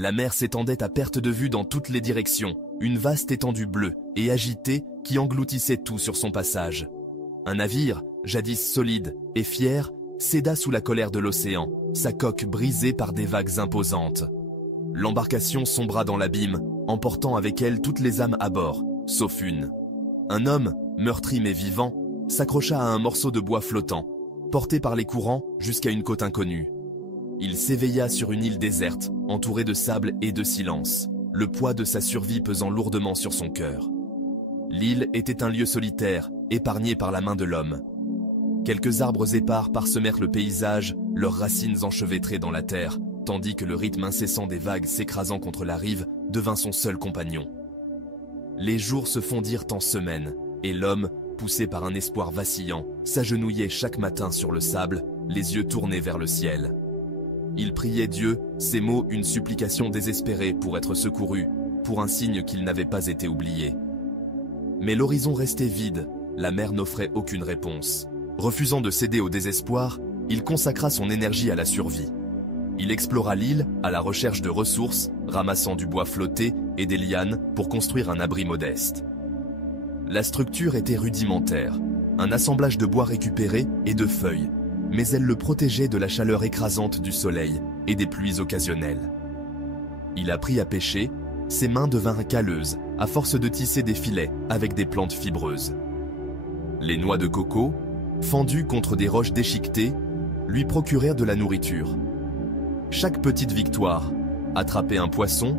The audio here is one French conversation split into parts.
La mer s'étendait à perte de vue dans toutes les directions, une vaste étendue bleue et agitée qui engloutissait tout sur son passage. Un navire, jadis solide et fier, céda sous la colère de l'océan, sa coque brisée par des vagues imposantes. L'embarcation sombra dans l'abîme, emportant avec elle toutes les âmes à bord, sauf une. Un homme, meurtri mais vivant, s'accrocha à un morceau de bois flottant, porté par les courants jusqu'à une côte inconnue. Il s'éveilla sur une île déserte, entourée de sable et de silence, le poids de sa survie pesant lourdement sur son cœur. L'île était un lieu solitaire, épargné par la main de l'homme. Quelques arbres épars parsemèrent le paysage, leurs racines enchevêtrées dans la terre, tandis que le rythme incessant des vagues s'écrasant contre la rive devint son seul compagnon. Les jours se fondirent en semaines, et l'homme, poussé par un espoir vacillant, s'agenouillait chaque matin sur le sable, les yeux tournés vers le ciel. Il priait Dieu, ces mots une supplication désespérée pour être secouru, pour un signe qu'il n'avait pas été oublié. Mais l'horizon restait vide, la mer n'offrait aucune réponse. Refusant de céder au désespoir, il consacra son énergie à la survie. Il explora l'île à la recherche de ressources, ramassant du bois flotté et des lianes pour construire un abri modeste. La structure était rudimentaire, un assemblage de bois récupéré et de feuilles, mais elle le protégeait de la chaleur écrasante du soleil et des pluies occasionnelles. Il apprit à pêcher, ses mains devinrent calleuses à force de tisser des filets avec des plantes fibreuses. Les noix de coco, fendues contre des roches déchiquetées, lui procurèrent de la nourriture. Chaque petite victoire, attraper un poisson,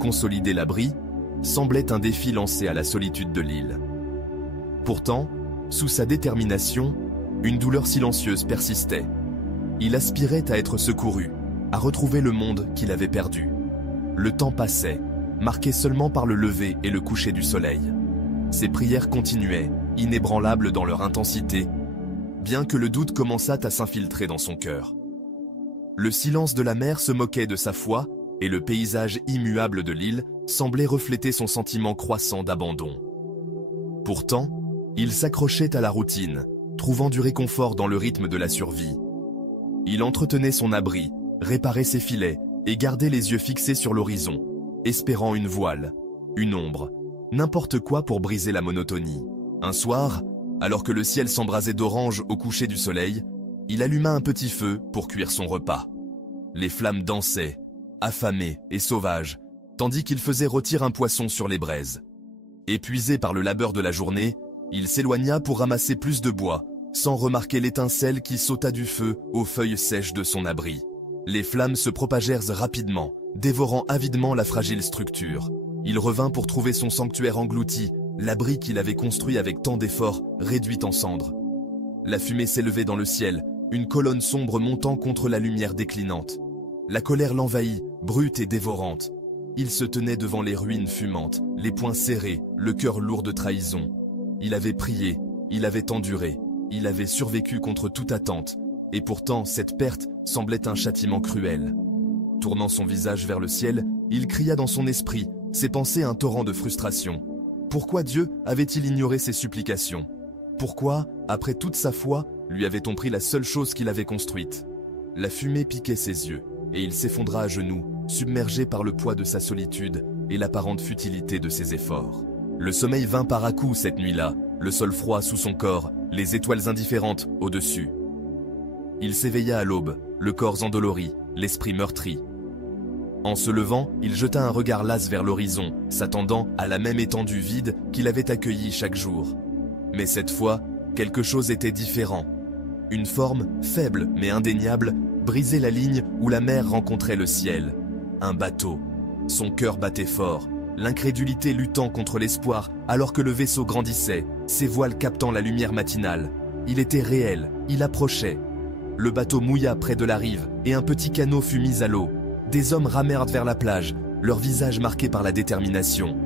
consolider l'abri, semblait un défi lancé à la solitude de l'île. Pourtant, sous sa détermination, une douleur silencieuse persistait. Il aspirait à être secouru, à retrouver le monde qu'il avait perdu. Le temps passait, marqué seulement par le lever et le coucher du soleil. Ses prières continuaient, inébranlables dans leur intensité, bien que le doute commençât à s'infiltrer dans son cœur. Le silence de la mer se moquait de sa foi, et le paysage immuable de l'île semblait refléter son sentiment croissant d'abandon. Pourtant, il s'accrochait à la routine, trouvant du réconfort dans le rythme de la survie. Il entretenait son abri, réparait ses filets et gardait les yeux fixés sur l'horizon, espérant une voile, une ombre, n'importe quoi pour briser la monotonie. Un soir, alors que le ciel s'embrasait d'orange au coucher du soleil, il alluma un petit feu pour cuire son repas. Les flammes dansaient, affamées et sauvages, tandis qu'il faisait rôtir un poisson sur les braises. Épuisé par le labeur de la journée, il s'éloigna pour ramasser plus de bois, sans remarquer l'étincelle qui sauta du feu aux feuilles sèches de son abri. Les flammes se propagèrent rapidement, dévorant avidement la fragile structure. Il revint pour trouver son sanctuaire englouti, l'abri qu'il avait construit avec tant d'efforts réduit en cendres. La fumée s'élevait dans le ciel, une colonne sombre montant contre la lumière déclinante. La colère l'envahit, brute et dévorante. Il se tenait devant les ruines fumantes, les poings serrés, le cœur lourd de trahison. Il avait prié, il avait enduré, il avait survécu contre toute attente, et pourtant cette perte semblait un châtiment cruel. Tournant son visage vers le ciel, il cria dans son esprit, ses pensées un torrent de frustration. Pourquoi Dieu avait-il ignoré ses supplications? Pourquoi, après toute sa foi, lui avait-on pris la seule chose qu'il avait construite? La fumée piquait ses yeux, et il s'effondra à genoux, submergé par le poids de sa solitude et l'apparente futilité de ses efforts. Le sommeil vint par à-coups cette nuit-là, le sol froid sous son corps, les étoiles indifférentes au-dessus. Il s'éveilla à l'aube, le corps endolori, l'esprit meurtri. En se levant, il jeta un regard las vers l'horizon, s'attendant à la même étendue vide qu'il avait accueillie chaque jour. Mais cette fois, quelque chose était différent. Une forme, faible mais indéniable, brisait la ligne où la mer rencontrait le ciel. Un bateau. Son cœur battait fort, l'incrédulité luttant contre l'espoir alors que le vaisseau grandissait, ses voiles captant la lumière matinale. Il était réel, il approchait. Le bateau mouilla près de la rive et un petit canot fut mis à l'eau. Des hommes ramèrent vers la plage, leurs visages marqués par la détermination.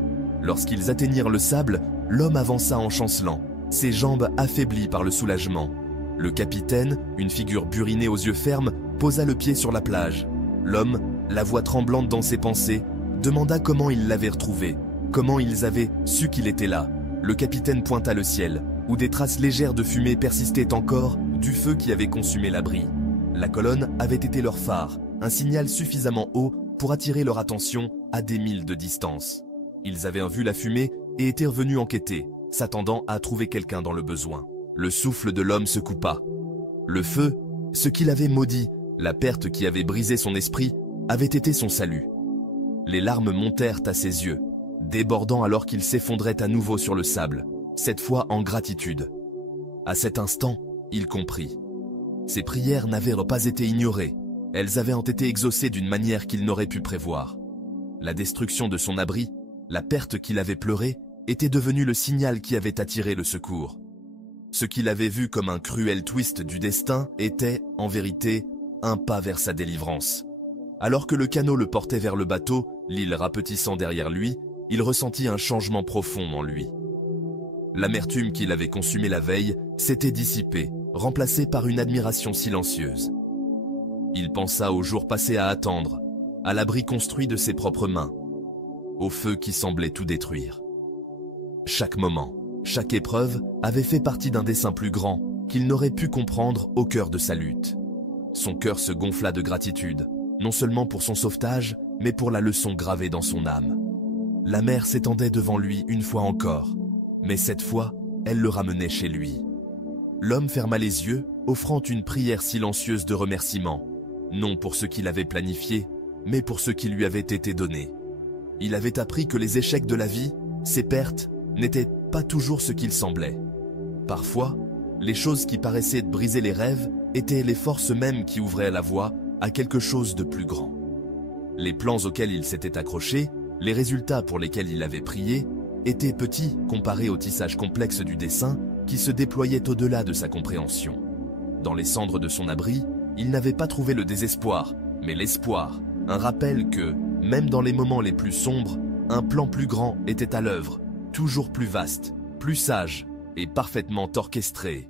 Lorsqu'ils atteignirent le sable, l'homme avança en chancelant, ses jambes affaiblies par le soulagement. Le capitaine, une figure burinée aux yeux fermes, posa le pied sur la plage. L'homme, la voix tremblante dans ses pensées, demanda comment ils l'avaient retrouvé, comment ils avaient su qu'il était là. Le capitaine pointa le ciel, où des traces légères de fumée persistaient encore du feu qui avait consumé l'abri. La colonne avait été leur phare, un signal suffisamment haut pour attirer leur attention à des milles de distance. Ils avaient vu la fumée et étaient revenus enquêter, s'attendant à trouver quelqu'un dans le besoin. Le souffle de l'homme se coupa. Le feu, ce qu'il avait maudit, la perte qui avait brisé son esprit, avait été son salut. Les larmes montèrent à ses yeux, débordant alors qu'il s'effondrait à nouveau sur le sable, cette fois en gratitude. À cet instant, il comprit. Ses prières n'avaient pas été ignorées, elles avaient été exaucées d'une manière qu'il n'aurait pu prévoir. La destruction de son abri, la perte qu'il avait pleurée, était devenue le signal qui avait attiré le secours. Ce qu'il avait vu comme un cruel twist du destin était, en vérité, un pas vers sa délivrance. Alors que le canot le portait vers le bateau, l'île rapetissant derrière lui, il ressentit un changement profond en lui. L'amertume qu'il avait consumée la veille s'était dissipée, remplacée par une admiration silencieuse. Il pensa aux jours passés à attendre, à l'abri construit de ses propres mains, au feu qui semblait tout détruire. Chaque moment, chaque épreuve avait fait partie d'un dessein plus grand qu'il n'aurait pu comprendre au cœur de sa lutte. Son cœur se gonfla de gratitude, non seulement pour son sauvetage, mais pour la leçon gravée dans son âme. La mer s'étendait devant lui une fois encore, mais cette fois, elle le ramenait chez lui. L'homme ferma les yeux, offrant une prière silencieuse de remerciement, non pour ce qu'il avait planifié, mais pour ce qui lui avait été donné. Il avait appris que les échecs de la vie, ses pertes, n'étaient pas toujours ce qu'il semblait. Parfois, les choses qui paraissaient briser les rêves étaient les forces mêmes qui ouvraient la voie à quelque chose de plus grand. Les plans auxquels il s'était accroché, les résultats pour lesquels il avait prié, étaient petits comparés au tissage complexe du dessein qui se déployait au-delà de sa compréhension. Dans les cendres de son abri, il n'avait pas trouvé le désespoir, mais l'espoir, un rappel que, même dans les moments les plus sombres, un plan plus grand était à l'œuvre, toujours plus vaste, plus sage et parfaitement orchestré.